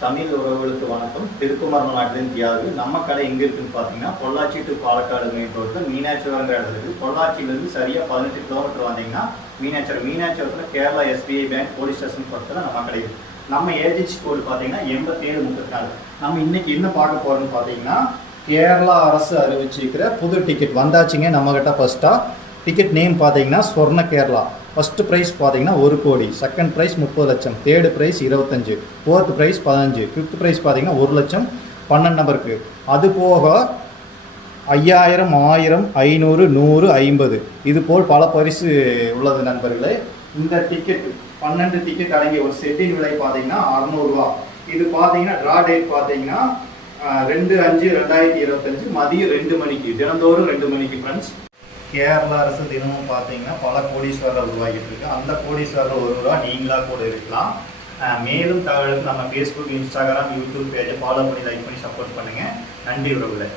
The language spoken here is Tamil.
தமிழ் உறவுகளுக்கு வணக்கம். திருக்குமரண நாட்டிலிருந்து தியாகு. நம்ம கடை எங்கே இருக்குன்னு பார்த்தீங்கன்னா, பொள்ளாச்சி டு பாலக்காடு மெயின் ரோட்டில் மீனாட்சிபுரங்கிற இடத்துல இருக்குது. பொள்ளாச்சியிலேருந்து சரியாக 18 கிலோமீட்டர் வந்தீங்கன்னா மீனாட்சிபுரத்தில் Kerala SBI bank police station பக்கத்தில் நம்ம கடை இருக்குது. நம்ம ஏஜென்சி கோடு பார்த்தீங்கன்னா 8734. நம்ம இன்னைக்கு என்ன பார்க்க போகிறோம்னு பார்த்தீங்கன்னா, கேரளா அரசு அறிவிச்சிருக்கிற புது டிக்கெட் வந்தாச்சுங்க நம்மகிட்ட. ஃபர்ஸ்ட்டாக டிக்கெட் நேம் பார்த்தீங்கன்னா ஸ்வர்ண கேரளா. ஃபஸ்ட்டு ப்ரைஸ் பார்த்தீங்கன்னா 1 கோடி, செகண்ட் ப்ரைஸ் 30 லட்சம், third prize 25, fourth prize 15, fifth prize பார்த்தீங்கன்னா 1 லட்சம் 12 நம்பருக்கு. அது போக 5000, 1000, 500, 100, 50 இது போல் பல பரிசு உள்ளது நண்பர்களே. இந்த டிக்கெட் 12 டிக்கெட் அடங்கிய ஒரு செட்டின் விலை பார்த்தீங்கன்னா 600 ரூபா. இது பார்த்தீங்கன்னா ட்ரா டேட் பார்த்தீங்கன்னா 2/5/2025 மதியம் 2 மணிக்கு, தினந்தோறும் 2 மணிக்கு ஃப்ரெண்ட்ஸ். கேரளா அரசு தினமும் பார்த்தீங்கன்னா பல கோடீஸ்வரர் உருவாகிட்டு இருக்கு. அந்த கோடீஸ்வரர் ஒருவராக நீங்களாக கூட இருக்கலாம். மேலும் தகவலுக்கு நம்ம ஃபேஸ்புக், இன்ஸ்டாகிராம், யூடியூப் பேஜை ஃபாலோ பண்ணி, லைக் பண்ணி சப்போர்ட் பண்ணுங்கள். நன்றி உறவுகளே.